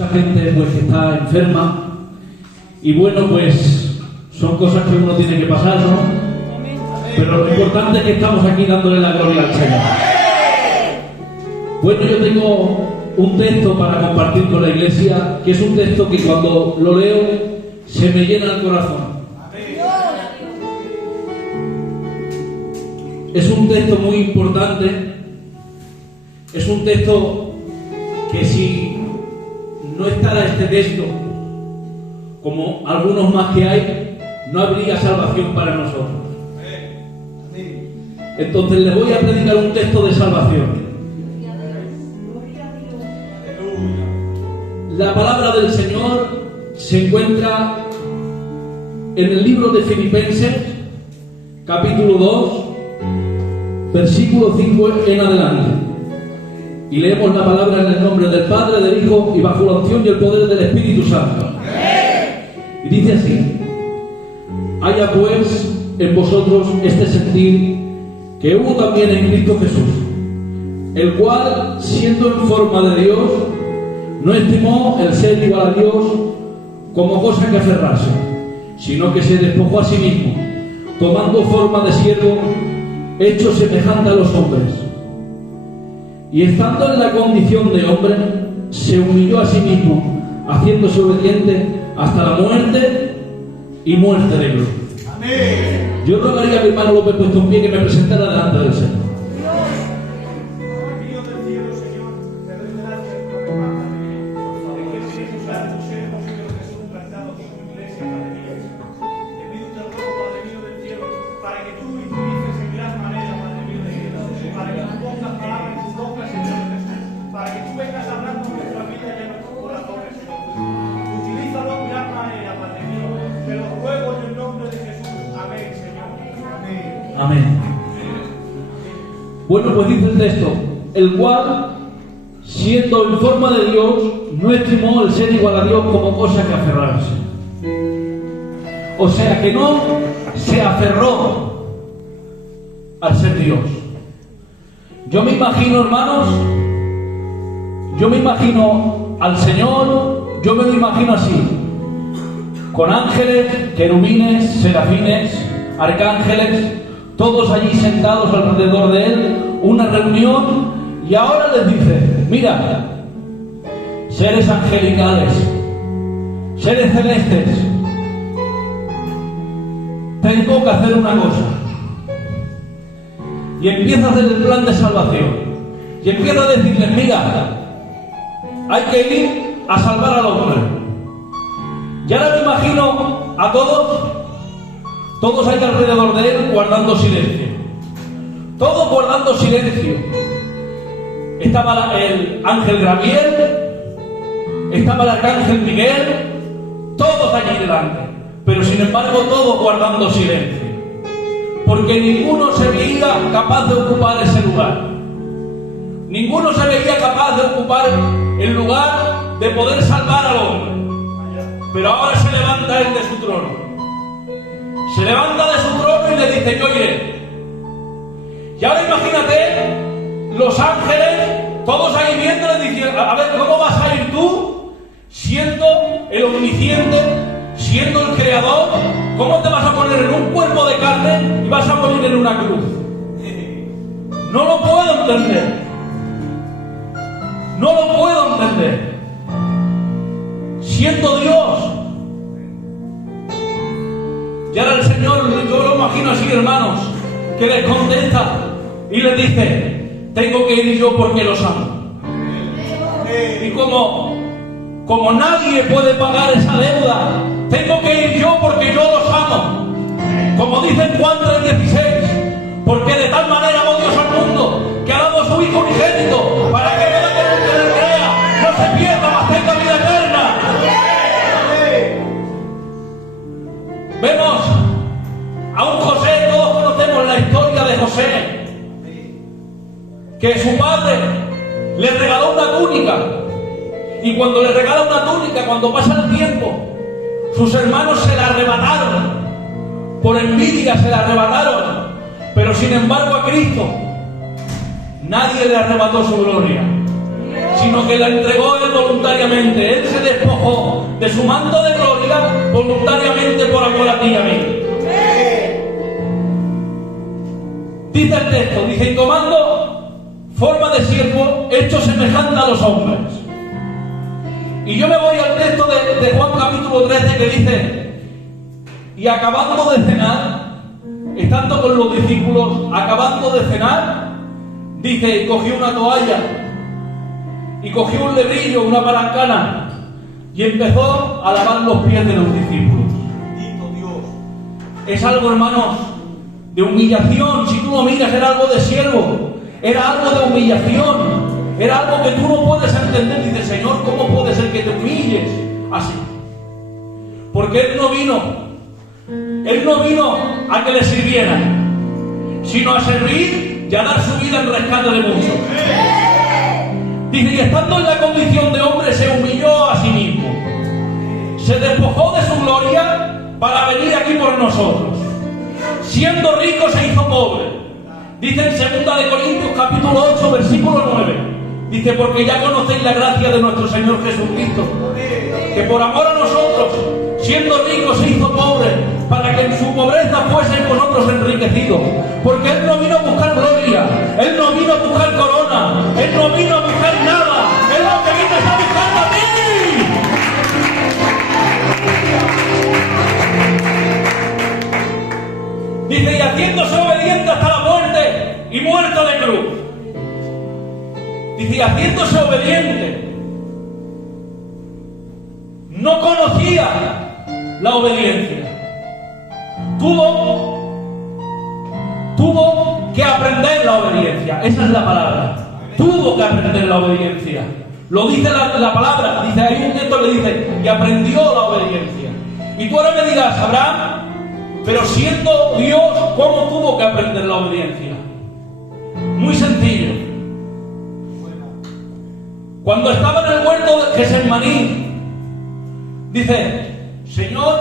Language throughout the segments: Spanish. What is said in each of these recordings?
mucha gente pues que está enferma y bueno, pues son cosas que uno tiene que pasar, ¿no? Pero lo importante es que estamos aquí dándole la gloria al Señor. Bueno, yo tengo un texto para compartir con la iglesia, que es un texto que cuando lo leo se me llena el corazón. Es un texto muy importante, es un texto que si no estará este texto, como algunos más que hay, no habría salvación para nosotros. Entonces les voy a predicar un texto de salvación. La palabra del Señor se encuentra en el libro de Filipenses, capítulo 2, versículo 5 en adelante. Y leemos la palabra en el nombre del Padre, del Hijo y bajo la unción y el poder del Espíritu Santo. Y dice así: haya pues en vosotros este sentir que hubo también en Cristo Jesús, el cual, siendo en forma de Dios, no estimó el ser igual a Dios como cosa que aferrarse, sino que se despojó a sí mismo, tomando forma de siervo, hecho semejante a los hombres. Y estando en la condición de hombre, se humilló a sí mismo, haciéndose obediente hasta la muerte y muerte de cruz. Amén. Yo rogaría a mi hermano López puesto en pie que me presentara delante del Señor. Amén. Bueno, pues dice el texto: el cual, siendo en forma de Dios, no estimó el ser igual a Dios como cosa que aferrarse. O sea, que no se aferró al ser Dios. Yo me imagino, hermanos, al Señor, yo me lo imagino así, con ángeles, querubines, serafines, arcángeles, todos allí sentados alrededor de él, una reunión, y ahora les dice: mira, seres angelicales, seres celestes, tengo que hacer una cosa. Y empieza a hacer el plan de salvación, y empieza a decirles: mira, hay que ir a salvar al hombre. Y ahora me imagino a todos ahí alrededor de él guardando silencio. Todos guardando silencio. Estaba el ángel Gabriel, estaba el arcángel Miguel, todos allí delante. Pero sin embargo todos guardando silencio. Porque ninguno se veía capaz de ocupar ese lugar. Ninguno se veía capaz de ocupar el lugar de poder salvar al hombre. Pero ahora se levanta él de su trono. Se levanta de su trono y le dice: yo iré. Y ahora imagínate los ángeles, todos ahí viéndole, diciendo: a ver, ¿cómo vas a ir tú, siendo el omnisciente, siendo el creador? ¿Cómo te vas a poner en un cuerpo de carne y vas a morir en una cruz? No lo puedo entender. No lo puedo entender. Siendo Dios. Y ahora el Señor, yo lo imagino así, hermanos, que les contesta y les dice: tengo que ir yo porque los amo. Y como nadie puede pagar esa deuda, tengo que ir yo porque yo los amo. Como dice en Juan 3:16: porque de tal manera amó Dios al mundo, que ha dado a su Hijo unigénito, para que todo aquel que le crea no se pierda, mas tenga vida eterna. Vemos a un José, todos conocemos la historia de José, que su padre le regaló una túnica, y cuando le regala una túnica, cuando pasa el tiempo, sus hermanos se la arrebataron, por envidia se la arrebataron, pero sin embargo a Cristo nadie le arrebató su gloria. sino que la entregó Él voluntariamente. Él se despojó de su manto de gloria voluntariamente por amor a ti y a mí. Dice el texto, dice, y tomando forma de siervo, hecho semejante a los hombres. Y yo me voy al texto de Juan capítulo 13 que dice, y acabando de cenar, estando con los discípulos, acabando de cenar, dice, y cogió una toalla, y cogió un lebrillo, una palancana, y empezó a lavar los pies de los discípulos. Bendito Dios. Es algo, hermanos, de humillación. Si tú lo miras, era algo de siervo, era algo de humillación, era algo que tú no puedes entender. Dice, Señor, ¿cómo puede ser que te humilles así? Porque Él no vino a que le sirvieran, sino a servir y a dar su vida en rescate de muchos. Dice, y estando en la condición de hombre, se humilló a sí mismo, se despojó de su gloria para venir aquí por nosotros. Siendo rico, se hizo pobre. Dice en 2 Corintios capítulo 8, versículo 9. Dice, porque ya conocéis la gracia de nuestro Señor Jesucristo, que por amor a nosotros, siendo rico, se hizo pobre, para que en su pobreza fuesen vosotros enriquecidos. Porque Él no vino a buscar gloria, Él no vino a buscar corona, Él no vino a buscar nada, Él lo que vino es a buscar a ti. Dice, y haciéndose obediente hasta la muerte, y muerto de cruz. Dice, y haciéndose obediente, no conocía la obediencia. Tuvo que aprender la obediencia. Esa es la palabra. Tuvo que aprender la obediencia. Lo dice la palabra. Dice, hay un texto que dice, y aprendió la obediencia. Y tú ahora me dirás, Abraham, pero siendo Dios, ¿cómo tuvo que aprender la obediencia? Muy sencillo. Cuando estaba en el huerto de Getsemaní, dice, Señor,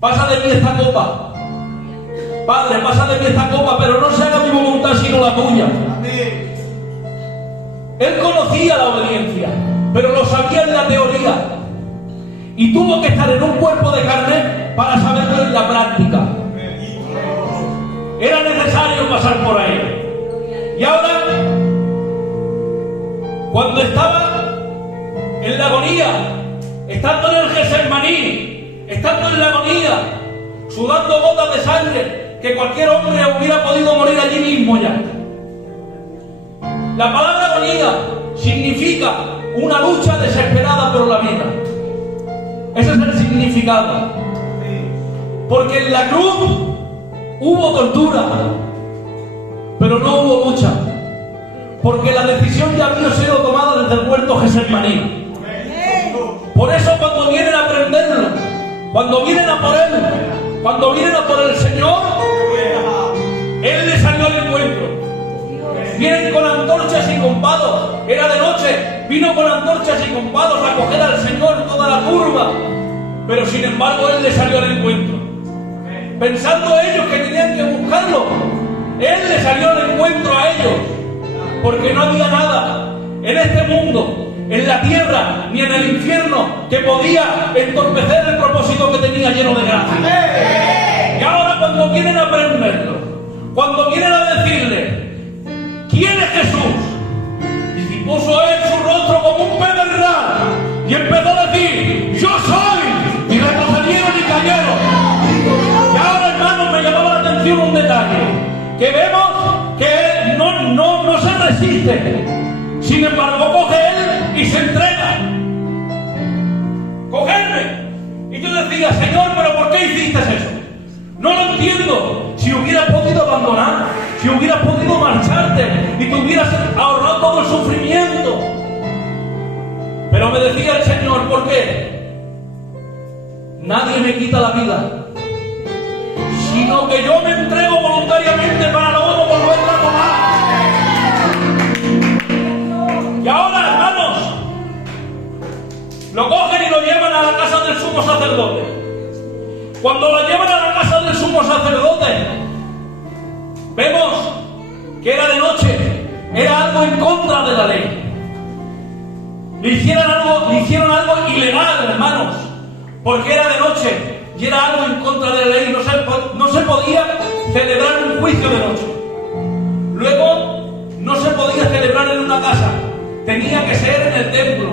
pasa de mí esta copa. Padre, pasa de mí esta copa, pero no se haga mi voluntad sino la tuya. Él conocía la obediencia, pero lo sabía en la teoría. Y tuvo que estar en un cuerpo de carne para saberlo en la práctica. Era necesario pasar por ahí. Y ahora, cuando estaba en la agonía, estando en el Getsemaní, estando en la agonía, sudando gotas de sangre, que cualquier hombre hubiera podido morir allí mismo ya. La palabra agonía significa una lucha desesperada por la vida. Ese es el significado. Porque en la cruz hubo tortura, pero no hubo lucha. Porque la decisión ya había sido tomada desde el huerto Getsemaní. Por eso cuando vienen a prenderlo, cuando vienen a por Él, cuando vienen a por el Señor, Él les salió al encuentro. Vienen con antorchas y con palos. Era de noche, vino con antorchas y con palos a coger al Señor toda la turba. Pero sin embargo Él les salió al encuentro. Pensando ellos que tenían que buscarlo, Él les salió al encuentro a ellos. Porque no había nada en este mundo, en la tierra, ni en el infierno, que podía entorpecer el propósito que tenía lleno de gracia. Y ahora cuando vienen a prenderlo, cuando vienen a decirle, ¿quién es Jesús? Y si puso Él su rostro como un pedernal y empezó a decir, yo soy, y retrocedieron y cayeron. Y ahora, hermanos, me llamaba la atención un detalle, que vemos que Él no se resiste. Sin embargo, coge Él y se entrega. Cogerme. Y yo decía, Señor, ¿pero por qué hiciste eso? No lo entiendo. Si hubieras podido abandonar, si hubieras podido marcharte y te hubieras ahorrado todo el sufrimiento. Pero me decía el Señor, ¿por qué? Nadie me quita la vida, sino que yo me entrego voluntariamente para luego volverla a tomar. Y ahora, hermanos, lo cogen y lo llevan a la casa del sumo sacerdote. Cuando lo llevan a la casa del sumo sacerdote, vemos que era de noche, era algo en contra de la ley. le hicieron algo ilegal, hermanos, porque era de noche y era algo en contra de la ley. No se podía celebrar un juicio de noche. Luego, no se podía celebrar en una casa, tenía que ser en el templo,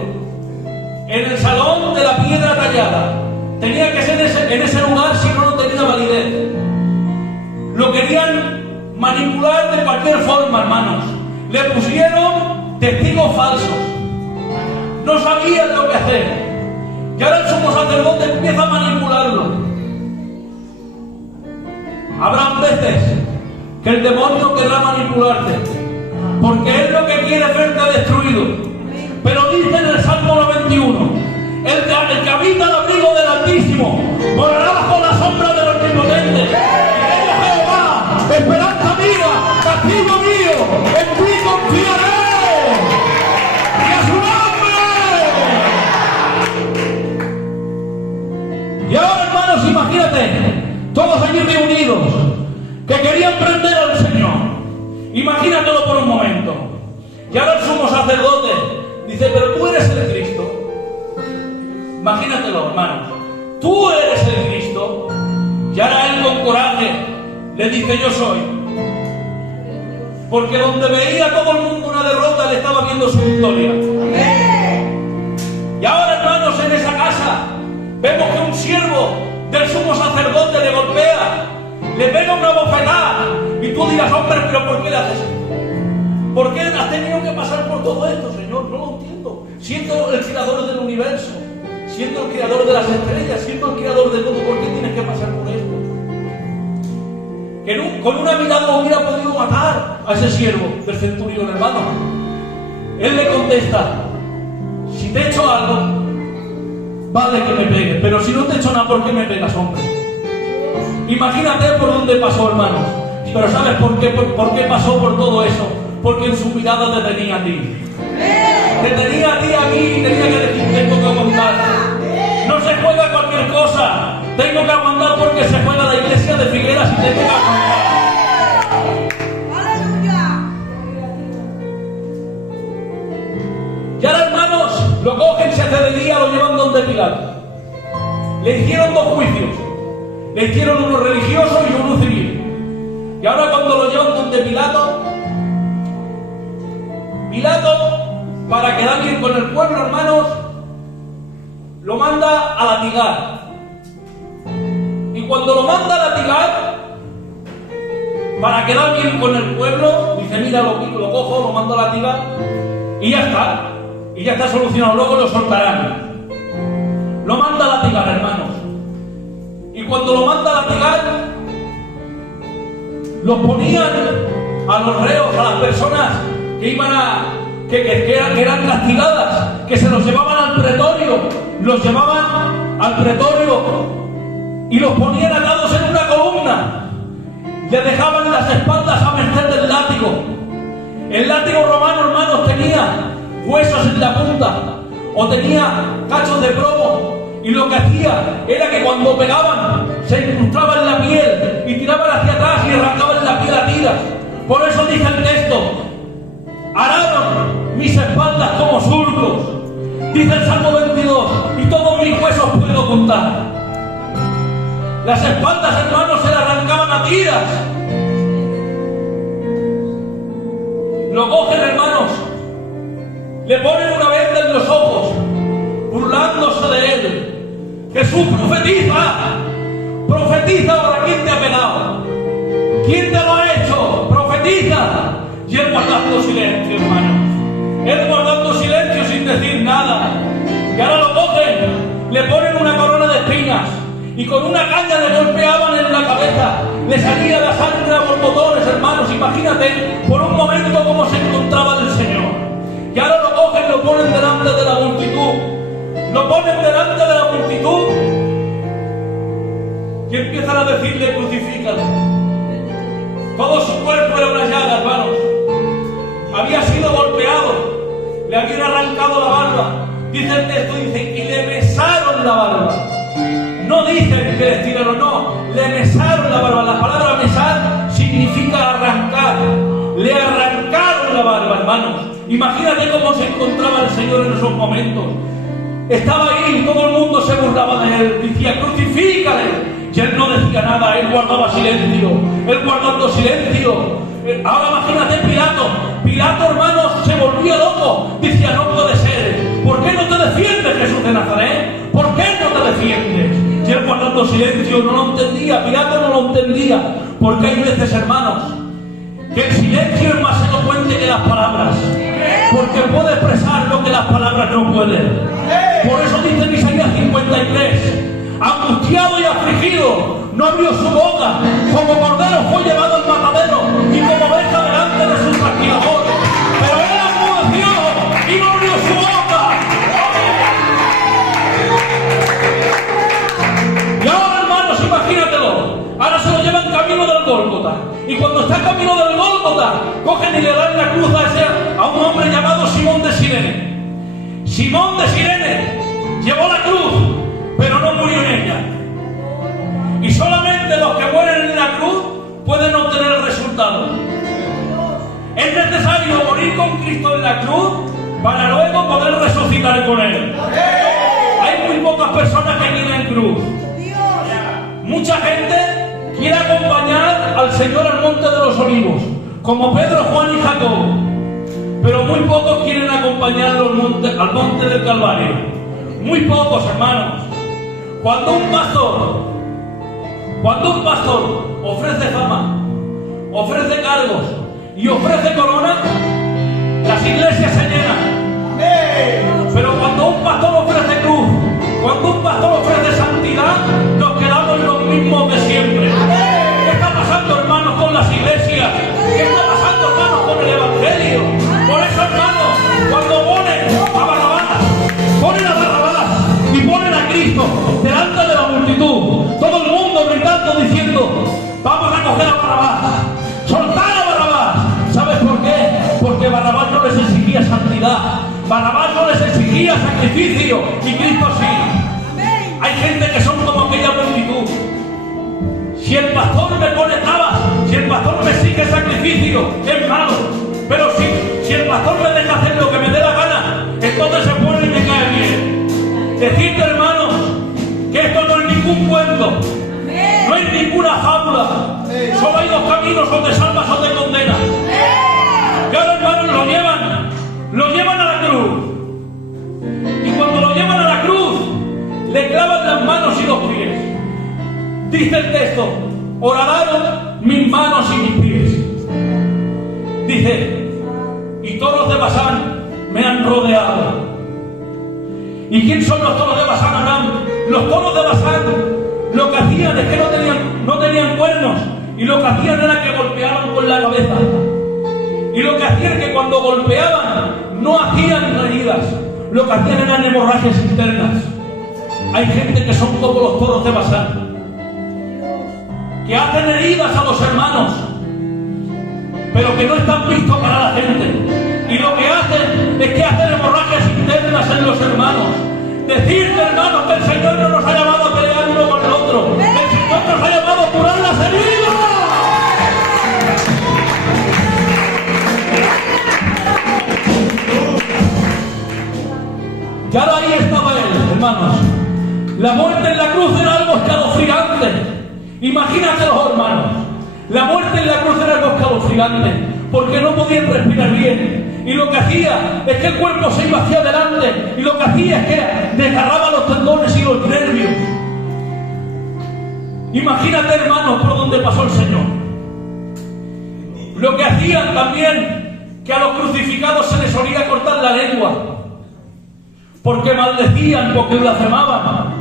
en el salón de la piedra tallada. Tenía que ser en ese lugar, si no, no tenía validez. Lo querían manipular de cualquier forma, hermanos. Le pusieron testigos falsos. No sabían lo que hacer. Y ahora el sumo sacerdote empieza a manipularlo. Habrán veces que el demonio querrá manipularte, porque él lo que quiere es verte destruido. Pero dice en el Salmo 91, el que habita el abrigo del Altísimo morará bajo la sombra del Omnipotente. Esperanza mía, castigo mío, en ti confiaré, y a su nombre. Y ahora, hermanos, imagínate, todos allí reunidos, que querían prender al Señor. Imagínatelo por un momento. Y ahora el sumo sacerdote dice, pero tú eres el Cristo. Imagínatelo, hermanos, tú eres el Cristo. Y ahora él con coraje le dice, yo soy. Porque donde veía todo el mundo una derrota, le estaba viendo su victoria. Y ahora, hermanos, en esa casa vemos que un siervo del sumo sacerdote le golpea, le pega una bofetada. Y tú dirás, hombre, pero ¿por qué le haces esto? ¿Por qué has tenido que pasar por todo esto, Señor? No lo entiendo. Siendo el creador del universo, siendo el creador de las estrellas, siendo el creador de todo, ¿por qué tienes que pasar por esto? Que con una mirada hubiera podido matar a ese siervo del centurión, hermano. Él le contesta, si te he hecho algo, vale que me pegues, pero si no te he hecho nada, ¿por qué me pegas, hombre? Imagínate por dónde pasó, hermanos. Pero ¿sabes por qué pasó por todo eso? Porque en su mirada te tenía a ti. Te tenía a ti, a mí, y tenía que decir, tengo que aguantar. No se juega cualquier cosa. Tengo que aguantar porque se juega la iglesia de Figueras y tengo que aguantar. Y ahora, hermanos, lo cogen, se hace de día, lo llevan donde Pilato. Le hicieron dos juicios. Le hicieron uno religioso y uno civil. Y ahora cuando lo llevan donde Pilato, para quedar bien con el pueblo, hermanos, lo manda a latigar. Y cuando lo manda a latigar, para quedar bien con el pueblo, dice, mira, lo cojo, lo mando a latigar, y ya está. Y ya está solucionado, luego lo soltarán. Lo manda a latigar, hermanos. Y cuando lo manda a latigar, los ponían a los reos, a las personas que iban que eran castigadas, que se los llevaban al pretorio, y los ponían atados en una columna. Le dejaban las espaldas a merced del látigo. El látigo romano, hermanos, tenía huesos en la punta o tenía cachos de plomo, y lo que hacía era que cuando pegaban se incrustaban en la piel y tiraban hacia atrás y arrancaban la piel a tiras. Por eso dice el texto, araron mis espaldas como surcos, dice el Salmo 22, y todos mis huesos puedo contar. Las espaldas, hermanos, se le arrancaban a tiras. Lo cogen, hermanos, le ponen una venda en los ojos, burlándose de él. Jesús, profetiza ahora, ¿quién te ha pegado? ¿Quién te lo ha hecho? Profetiza. Y él guardando silencio, hermanos. Él guardando silencio sin decir nada. Y ahora lo cogen, le ponen una corona de espinas y con una caña le golpeaban en la cabeza. Le salía la sangre a borbotones, hermanos. Imagínate por un momento cómo se encontraba el Señor. Y ahora lo cogen, lo ponen delante de la multitud. Lo ponen delante de la multitud y empiezan a decirle, crucifícale. Todo su cuerpo era una llaga, hermanos. Había sido golpeado, le habían arrancado la barba. Dice el texto, dice, y le mesaron la barba. No dicen que le tiraron, no, le mesaron la barba. La palabra mesar significa arrancar. Le arrancaron la barba, hermanos. Imagínate cómo se encontraba el Señor en esos momentos. Estaba ahí, todo el mundo se burlaba de él, decía crucifícale, y él no decía nada, él guardaba silencio, él guardando silencio. Ahora imagínate Pilato, hermanos, se volvía loco, decía no puede ser, ¿por qué no te defiendes, Jesús de Nazaret? ¿Por qué no te defiendes? Y él guardando silencio, no lo entendía, Pilato no lo entendía, porque hay veces, hermanos, que el silencio es más elocuente que las palabras, porque puede expresar lo que las palabras no pueden. Por eso dice en Isaías 53, angustiado y afligido, no abrió su boca, como cordero fue llevado al matadero, y como oveja delante de sus trasquiladores. Pero él enmudeció y no abrió su boca. Y ahora, hermanos, imagínatelo, ahora se lo llevan camino del Gólgota, y cuando está camino del Gólgota, cogen y le dan la cruz a un hombre llamado Simón de Sirene. Simón de Sirene llevó la cruz, pero no murió en ella. Y solamente los que mueren en la cruz pueden obtener el resultado. Es necesario morir con Cristo en la cruz para luego poder resucitar con Él. Hay muy pocas personas que quieren cruz. Mucha gente quiere acompañar al Señor al monte de los olivos, como Pedro, Juan y Jacob. Pero muy pocos quieren acompañarlo al monte del Calvario. Muy pocos, hermanos. Cuando un pastor ofrece fama, ofrece cargos y ofrece corona, las iglesias se llenan. Pero cuando un pastor ofrece cruz, cuando un pastor ofrece santidad, nos quedamos los mismos de siempre. ¿Qué está pasando, hermanos, con las iglesias? ¿Qué está pasando, hermanos, con el evangelio? Por eso, hermanos, cuando ponen a Barrabás y ponen a Cristo delante de la multitud, todo el mundo gritando diciendo vamos a coger a Barrabás, soltar a Barrabás. ¿Sabes por qué? Porque Barrabás no les exigía santidad, Barrabás no les exigía sacrificio, y Cristo sí. Hay gente que son como aquella multitud. Si el pastor me pone trabas, si el pastor me exige sacrificio, es malo. Pero si el pastor me deja hacer lo que me dé la gana, entonces se pone y me cae bien. Decirte, hermanos, que esto no es ningún cuento, no es ninguna fábula. Solo hay dos caminos, o te salvas o te condenas. Y ahora, hermanos, lo llevan a la cruz. Y cuando lo llevan a la cruz, le clavan las manos y los pies. Dice el texto, horadaron mis manos y mis pies. Dice, y toros de Basán me han rodeado. ¿Y quién son los toros de Basán, Abraham? Los toros de Basán lo que hacían es que no tenían cuernos, y lo que hacían era que golpeaban con la cabeza. Y lo que hacían es que cuando golpeaban no hacían heridas, lo que hacían eran hemorragias internas. Hay gente que son como los toros de Basán, que hacen heridas a los hermanos, pero que no están vistos para la gente. Y lo que hacen es que hacen hemorragias internas en los hermanos. Decirte, hermanos, que el Señor no nos ha llamado a pelear uno con el otro. El Señor nos ha llamado a curar las heridas. Y ahora ahí estaba él, hermanos. La muerte en la cruz era algo escalofriante. Imagínatelo, hermanos. La muerte en la cruz era algo escalofriante, porque no podían respirar bien. Y lo que hacía es que el cuerpo se iba hacia adelante, y lo que hacía es que desgarraba los tendones y los nervios. Imagínate, hermanos, por donde pasó el Señor. Lo que hacían también, que a los crucificados se les solía cortar la lengua, porque maldecían, porque blasfemaban.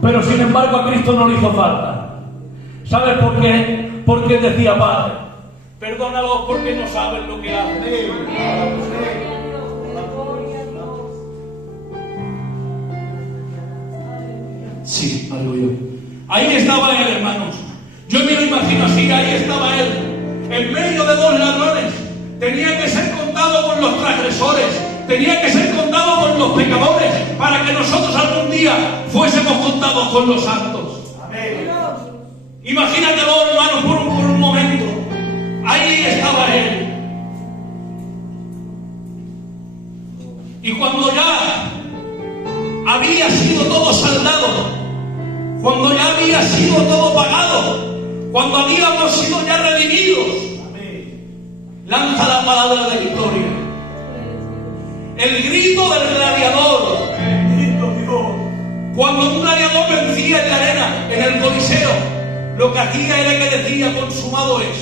Pero sin embargo a Cristo no le hizo falta. ¿Sabes por qué? Porque él decía, Padre, perdónalos porque no saben lo que hacen. Sí, aleluya. Ahí estaba él, hermanos. Yo me lo imagino así, ahí estaba él, en medio de dos ladrones. Tenía que ser contado con los transgresores, tenía que ser contado con los pecadores, para que nosotros algún día fuésemos contados con los santos. Amén. Imagínatelo, hermanos, por un momento. Ahí estaba él. Y cuando ya había sido todo saldado, cuando ya había sido todo pagado, cuando habíamos sido ya redimidos, lanza la palabra de victoria. El grito del gladiador. Cuando un gladiador vencía en la arena, en el Coliseo, lo que hacía era que decía: consumado es.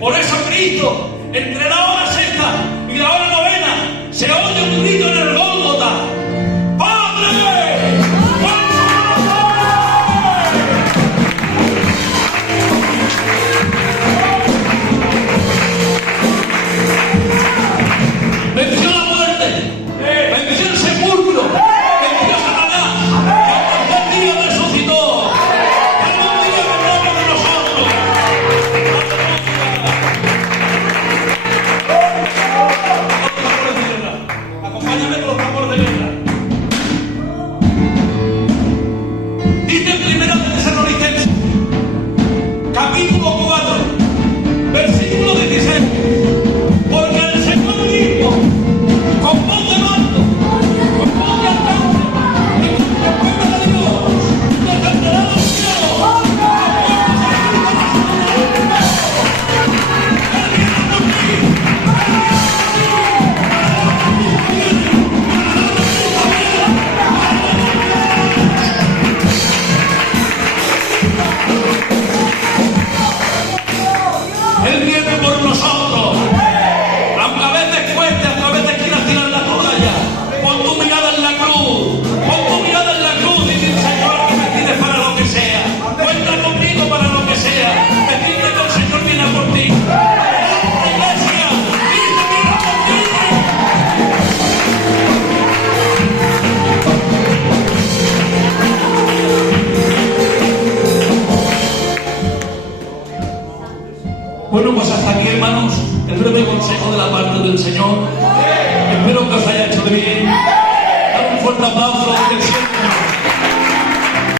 Por eso Cristo, entre la hora sexta y la hora novena, se oye un grito en el Gólgota: ¡Padre! Venció la muerte, venció el sepulcro, venció Satanás, y al tercer día resucitó. ¡Algún día vendrá por nosotros! Acompáñame con los tambores de guerra. Dice en Primera de Tesalonicenses, capítulo 4, versículo 16: porque el Señor mismo, con voz de mando, con voz de arcángel y con trompeta de Dios, descenderá del cielo, con Él viene por nosotros. Aunque a veces cueste, aunque a veces quieras tirar la toalla, pon tu mirada en la cruz, pon tu mirada en la cruz y dile: Señor, que me tienes para lo que sea, cuenta conmigo para lo que sea, decirle que el Señor viene por ti. Iglesia, dile: viene por ti. Bueno, pues hasta aquí, hermanos, el breve consejo de la parte del Señor. Espero que os haya hecho de bien. Dad un fuerte aplauso.